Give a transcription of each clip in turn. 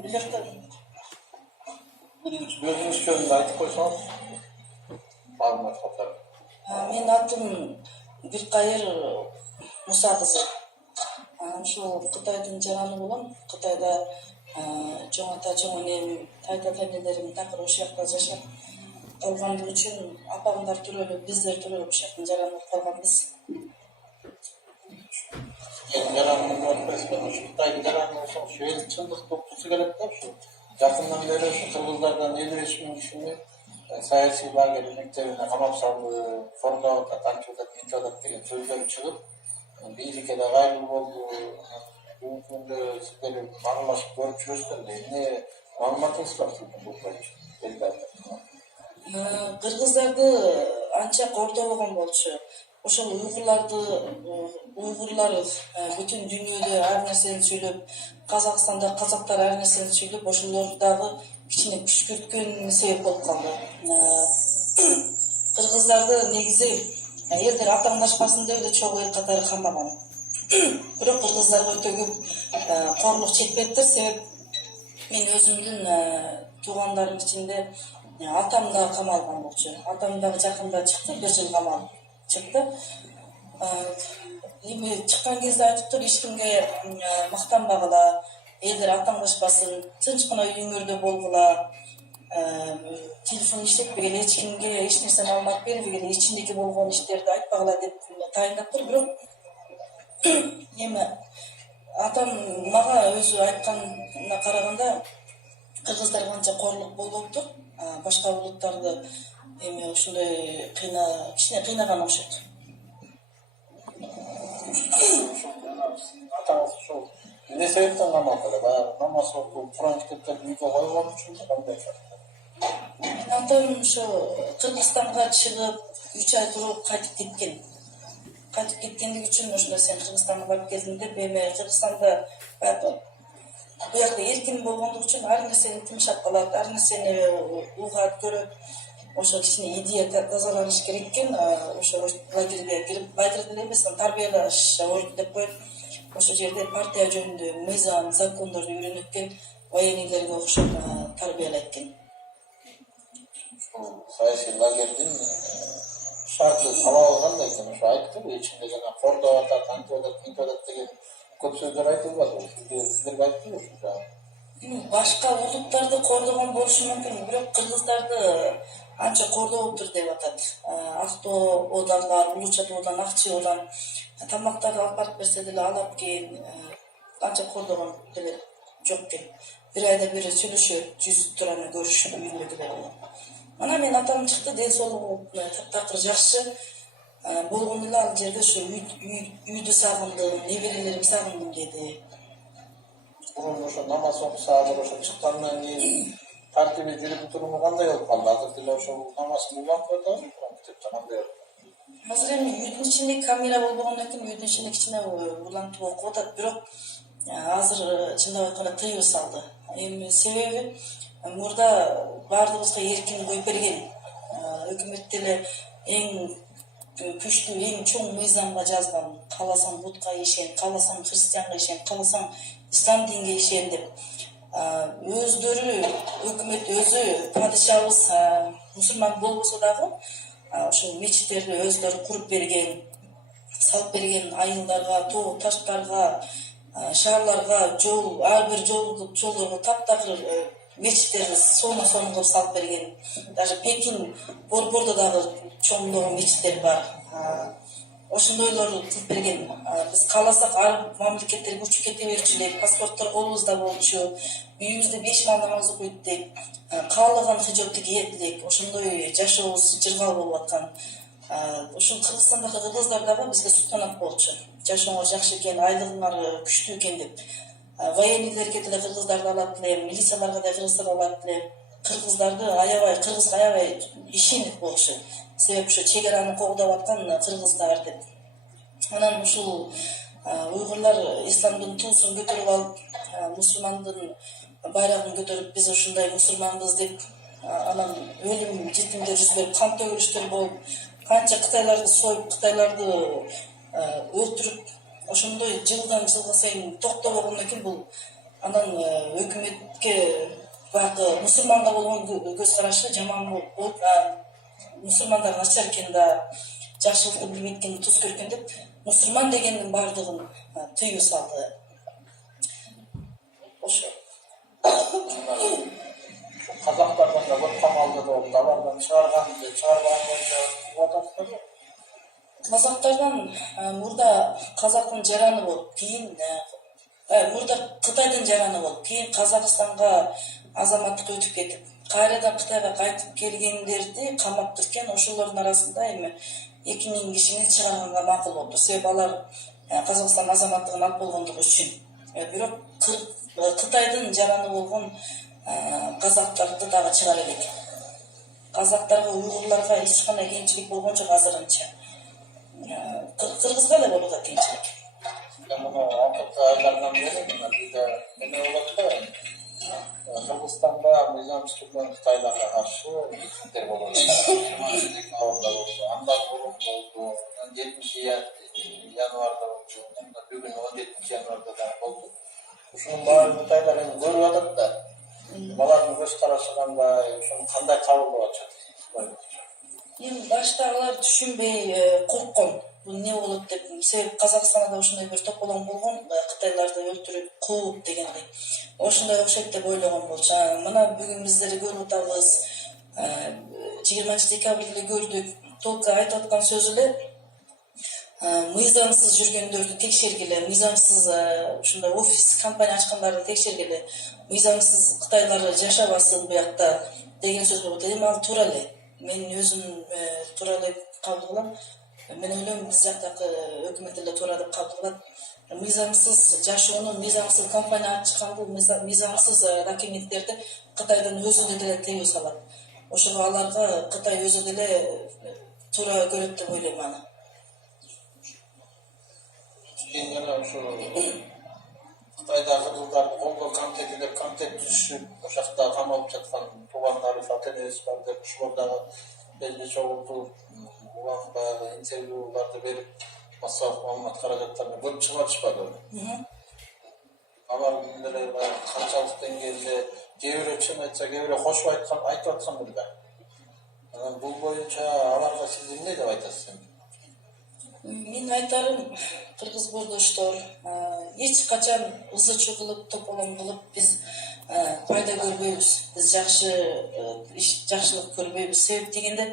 Бул жакта өзүңүз жөнүндө айтып койсоңуз маалымат катары. Менин атым Биркайыр Муса кызы. Ушул Кытайдын жараны болом. Кытайда чоң ата чоң энем, тайта тайнелерим такыр ошол жакта жашап калгандыгы үчүн апамдар тууралуу, биздер тууралуу ушул жактан жаранып калганбыз. Жаранын өтпөсүн ушу Кытайдын жараны болсо ушу эл чындыкты уккусу келет да, ушу жакындан бери ушу кыргыздардан 55 миң кишини саясий лагерь мектебине камап салды, кордоп атат, антип атат, мынтип атат деген сөздөр чыгып, бийликке да кайрылуу болду. Бүгүнкү күндө сиздер аралашып көрүп жүрөсүздөр да, эмне маалыматыңыз бар сиздин бул боюнча? Кыргыздарды анча кордобогон болчу. Ошол уйгурлар бүтүн дүйнөдө ар нерсени сүйлөп, Казакстанда казактар ар нерсени сүйлөп, ошолор дагы кичине күчкүрткөн себеп болуп калды. Кыргыздарды негизи элдер атаңдашпасын деп эле чогуу эл катары камаган. Бирок кыргыздарга өтө көп корлук чекпеттир, себеп мен өзүмдүн туугандарымдын ичинде атам да камалган болчу. Атам дагы жакында чыкты, 1 жыл камалып чыкты. Эми чыккан кезде айтыптыр, эч кимге мактанбагыла, элдер атаңдашпасын, тынчкана үйүңөрдө болгула, телефон иштетпегиле, эч кимге эч нерсе маалымат бербегиле, ичиндеги болгон иштерди айтпагыла деп тайындаптыр. Бирок эми атам мага өзү айтканына караганда кыргыздарга анча корлук болбоптур. Башка улуттарды эми ушундай кичине кыйнаган окшойт. Атаңыз ушул эмне себептен камалып эле? Баягы намаз окуп, Куран китептерди үйгө койгон үчүнбү, кандай шарт? Атам ошо Кыргызстанга чыгып 3 ай туруп кайтып кеткен. Кайтып кеткендиги үчүн ошондо сен Кыргызстанга барып келдиң деп, эми Кыргызстанда буякта эркин болгондугу үчүн ар нерсени тынчап калат, ар нерсени угат, көрөт. Ошо кичине идея тазаланыш керек экен. Ошо лагерге кирип, лагерде эле эмес, тарбиялаш орун деп коет. Ошол жерде партия жөнүндө мыйзам, закондорду үйрөнөт экен, военныйлерге окшоп тарбиялайт экен. Саясий лагердин шарты талабы кандай экен? Ошо айттыбы, ичинде жана кордоп атат, антип атат, мынтип атат деген көп сөздөр айтылбады. Сиздерге айттыбы ушул? Башка улуттарды кордогон болушу мүмкүн, бирок кыргыздарды анча кордоптур деп атат. Актоодандар, Улуу Чатоодан, Акчы Оодан тамактарды алып барып берсе деле алып келген, анча кордогон деле жок экен. 1 айда бир сүйлөшөт, жүз тураны көрүшүп үйүнө келет. Мына мен атам чыкты, ден соолугу таптакыр жакшы болгон эле ал жерде ушу үйдү сагындым, неберелеримди сагындым деди. Ошо намаз окусаңыз, ошо чыккандан кийин тартиби жүрүп туруму кандай болуп калды? Азыр деле ошол намазын улантып атабы? Кантип кандай? Азыр эми үйдүн ичинде камера болбогондон кийин үйдүн ичинде кичине улантып окуп атат, бирок азыр чындап айтканда тыюу салды. Эми себеби мурда баардыгыбызга эркин коюп берген. Өкмөт деле эң күчтүү, эң чоң мыйзамга жазган. Кааласаң Будка ишен, кааласаң христианга ишен, кааласаң ислам динге ишен деп. Өздөрү, өкмөт өзү, падышабыз мусулман болбосо дагы ошол мечиттерди өздөрү куруп берген, салып берген, айылдарга, тоо таштарга, шаарларга жол, ар бир жолдорго таптакыр мечиттерди сонун кылып салып берген. Даже Пекин, Борбордо дагы чоңдогон мечиттер бар. Ошондойлорду кылып берген. Биз кааласак ар мамлекеттерге учуп кете берчү элек, паспорттор колубузда болчу, үйүбүздө 5 маал намаз окуйт элек, каалаган хижобду кийет элек. Ошондой жашообуз жыргал болуп аткан. Ушул Кыргызстандагы кыргыздар дагы бизге суктанат болчу. Жашооңор жакшы экен, айлыгыңар күчтүү экен деп. Военныйлерге деле кыргыздарды алат эле, милицияларга да кыргыздарды алат эле. Кыргыздарды аябай, кыргызга аябай ишенет болчу. Себеп ушу чегараны когдоп аткан кыргыздар деп. Анан ушул уйгурлар исламдын туусун көтөрүп алып, мусулмандын байрагын көтөрүп, биз ушундай мусулманбыз деп, анан өлүм житимдер жүз берип, кан төгүлүштөр болуп, канча кытайларды союп, кытайларды өлтүрүп, ошондой жылдан жылга сайын токтобогондон кийин бул Анан өкмөткө баягы мусулманга болгон көз карашы жаман болуп, мусулмандар начар экен да, жакшылыкты билбейт экен, туз көргөн деп мусулман дегендин баардыгын тыюу салды. Ошо. Казактардан да көп камалды болуп, алардан чыгарган боюнча атат. Казактардан мурда казактын жараны болуп, кийин мурда Кытайдын жараны болуп, кийин Казакстанга азаматтык өтүп кетип, кайрадан Кытайга кайтып келгендерди камап турган. Ошолордун арасында эми 2000 кишини чыгарганга макул болду. Себеби алар Казакстан азаматтыгын алып болгондугу үчүн. Бирок Кытайдын жараны болгон казактарды дагы чыгара элек. Казактарга, уйгурларга эч кандай кыйынчылык болгон жок азырынча. Кыргызга эле болууда кыйынчылык. Муну акыркы айлардан бери бизде эме болот да, Кыргызстанда мыйзамсыздык Кытайларга каршы митингдер болот. Андан мурун болду, 7-январда болду, бүгүн 17-январда да болду. Ушунун баарын Кытайлар эми көрүп атат да, алардын көз карашы кандай, ушуну кандай кабылдап атышат? Эми башта алар түшүнбөй корккон. Бул эмне болот деп. Себеби Казакстанда ошондой бир тополоң болгон, Кытайларды өлтүрүп, кууп дегендей. Ошондой окшойт деп ойлогон болчу. Мына бүгүн биздер көрүп атабыз. 20-декабрда көрдүк. Толка айтып аткан сөзү эле мыйзамсыз жүргөндөрдү текшергиле, мыйзамсыз ушундай офис компания ачкандарды текшергиле, мыйзамсыз кытайлар жашабасын буякта деген сөз болуп атат. Эми ал туура эле. Мен өзүм туура эле кабыл кылам. Мен ойлойм биз жактагы өкмөт эле туура деп кабыл кылат. Мыйзамсыз жашоону, мыйзамсыз компания ачканды, мыйзамсыз документтерди Кытайдын өзүнө деле тыюу салат. Ошого аларга Кытай өзү деле туура көрөт деп ойлойм аны. Кийин жана ушу Кытайда кыргыздарды колдоо контент түзүшүп, ошакта камалып жаткан туугандары, ата-энеси бар деп ушулар дагы элге чогултуп, улам баягы интервьюларды берип, массалык маалымат каражаттарына көп чыгарышпады. Алар деле канчалык деңгээлде кээ бирөө чын айтса, кээ бирөө кошуп айтып аткан да. Анан бул боюнча аларга сиз эмне деп айтасыз? Мен айтарым, кыргыз бордоштор эч качан ызы-чуу кылып, тополоң кылып биз пайда көрбөйбүз. Биз жакшылык көрбөйбүз. Себеп дегенде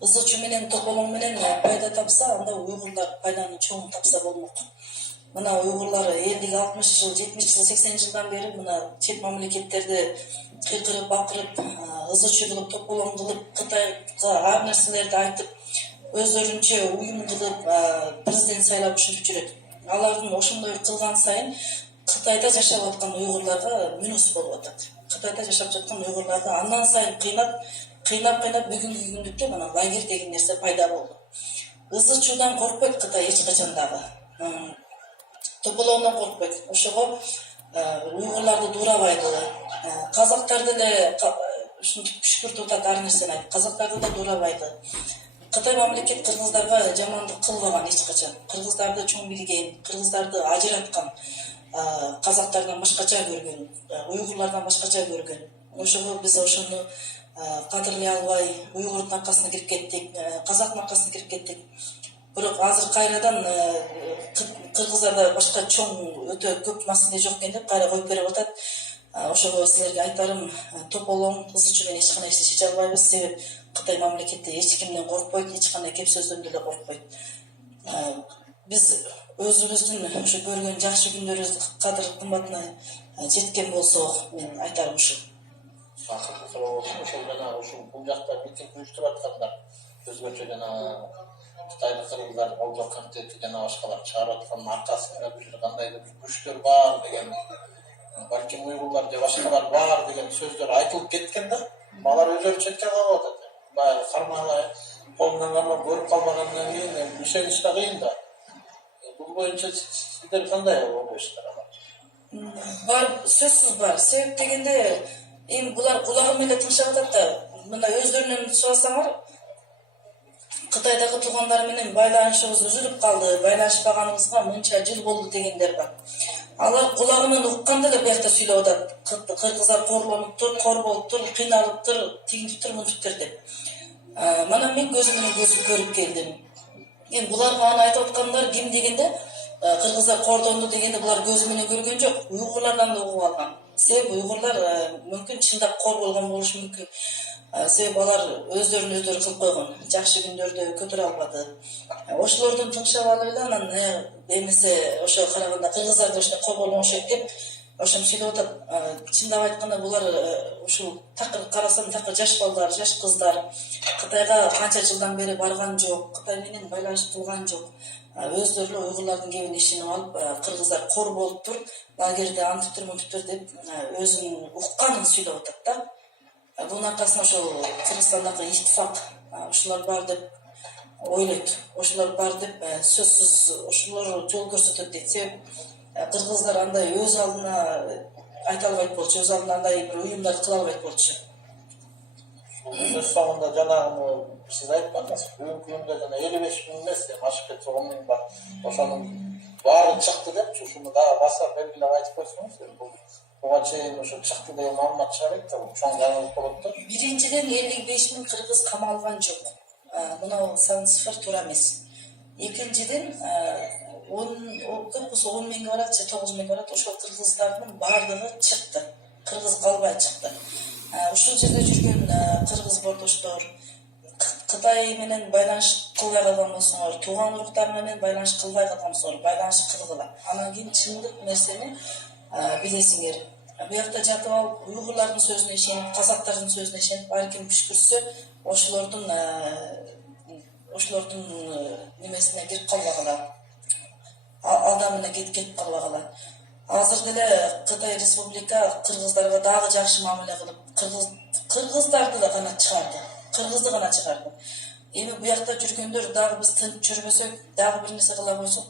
ызы-чуу менен, тополоң менен пайда тапса, анда уйгурлар пайданы чоң тапса болмок. Мына уйгурлар 50-60 жыл, 70 жыл, 80 жылдан бери мына чет мамлекеттерде кыйкырып, бакырып, ызы-чуу кылып, тополоң кылып, Кытайга ар нерселерди айтып, өздөрүнчө уюм кылып, президент сайлап ушинтип жүрөт. Алардын ошондой кылган сайын Кытайда жашап аткан уйгурларга мүнөс болуп атат. Кытайда жашап жаткан уйгурларды андан сайын кыйнап бүгүнкү күндүктө мына лагерь деген нерсе пайда болду. Ызы-чуудан коркпойт Кытай эч качан дагы. Тополоңдон коркпойт. Ошого уйгурларды дуурабайды. Казактар деле ушинтип күшкүртүп атат ар нерсени айтып. Казактарды да дуурабайды. Кытай мамлекет кыргыздарга жамандык кылбаган эч качан. Кыргыздарды чоң билген, кыргыздарды ажыраткан, казактардан башкача көргөн, уйгурлардан башкача көргөн. Ошого биз ошону кадырлай албай, уйгурдун аркасына кирип кеттик, казактын аркасына кирип кеттик. Бирок азыр кайрадан кыргыздарда башка чоң өтө көп маселе жок экен деп кайра коюп берип атат. Ошого силерге айтарым, тополоң, ызы-чуу менен эч кандай иштеше албайбыз. Себеп Кытай мамлекети эч кимден коркпойт, эч кандай кеп сөздөн деле коркпойт. Биз өзүбүздүн ошо көргөн жакшы күндөрүбүздүн кадыр кымбатына жеткен болсок, мен айтарым ушул. Акыркы суроо ошол жана ушул бул жакта митинг уюштуруп аткандар, өзгөчө жана Кытайдын кыргыздарды колдоо комитети жана башкалар чыгарып аткандын аркасында бир кандайдыр күчтөр бар деген, балким уйгурлар же башкалар бар деген сөздөр айтылып кеткен да, алар өздөрү четке калып атат. Баягы кармагай колунан кармап көрүп калбагандан кийин ишениш да кыйын да. Бул боюнча сиздер кандай ойлойсуздар? Бар, сөзсүз бар. Себеп дегенде эми булар кулагы менен тынчап атат да. Мына өздөрүнөн сурасаңар, Кытайдагы туугандар менен байланышыбыз үзүлүп калды, байланышпаганыбызга мынча жыл болду дегендер бар. Алар кулагы менен укканда эле биякта сүйлөп атат. Кыргыздар корлонуп тур, кор болуп тур, кыйналып тур, тигинтип тур, мынтиптир деп. Мана мен көзүм менен көрүп келдим. Эми буларга аны айтып аткандар ким дегенде, кыргыздар кордонду дегенде булар көзү менен көргөн жок, уйгурлардан да угуп алган. Себеби уйгурлар мүмкүн чындап кор болгон болушу мүмкүн. Себеби алар өздөрүн кылып койгон. Жакшы күндөрдө көтөрө албады. Ошолордун тыңшап алып эле анан эмесе ошого караганда кыргыздар да ушундай кор болгон окшойт деп ошону сүйлөп атат. Чындап айтканда булар ушул такыр карасам такыр жаш балдар, жаш кыздар Кытайга канча жылдан бери барган жок, Кытай менен байланыш кылган жок. Өздөрү эле уйгурлардын кебин ишенип алып, кыргыздар кор болуп тур, лагерде антиптир, мынтиптир деп өзүнүн укканын сүйлөп атат да. Bunun arkasında şu Kırgızistan'daki ittifak, uşular бар деп ойлойт. Ошолор бар деп сөзсүз ошолор жол көрсөтөт дейт. Себеби кыргыздар андай өз алдына айта албайт болчу, өз алдына андай бир уюмдар кыла албайт болчу. Сөз соңунда жанагыны сиз айтып калдыңыз. Бүгүнкү күндө жана 55 миң эмес, ашып кетсе 10 миң бар. Ошонун баары чыкты депчи, ушуну дагы баса белгилеп айтып койсоңуз, буга чейин ошо чыкты деген маалымат чыга элек да, чоң жаңылык болот да. Биринчиден 55 миң кыргыз камалган жок. Мына сан цифр туура эмес. Экинчиден көп болсо 10 миңге барат же 9 миңге барат, ошол кыргыздардын баардыгы чыкты. Кыргыз калбай чыкты. Ушул жерде жүргөн кыргыз бордоштор, Кытай менен байланыш кылбай калган болсоңор, тууган уруктар менен байланыш кылбай калган болсоңор, байланыш кылгыла. Анан кийин чындык нерсени билесиңер. Биякта жатып алып, уйгурлардын сөзүнө ишенип, казактардын сөзүнө ишенип, балким түшкүрсө, ошолордун немесине кирип калбагыла. Алдамына кетип калбагыла. Азыр деле Кытай Республика кыргыздарга дагы жакшы мамиле кылып, кыргыздарды да гана чыгарды. Кыргызды гана чыгарды. Эми буякта жүргөндөр дагы биз тынч жүрбөсөк, дагы бир нерсе кыла койсок,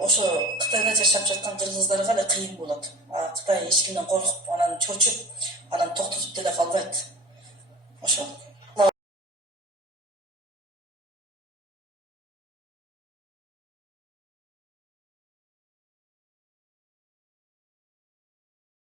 ошо Кытайда жашап жаткан кыргыздарга эле кыйын болот. Кытай эч кимден коркуп, анан чочуп, анан токтотуп деле калбайт.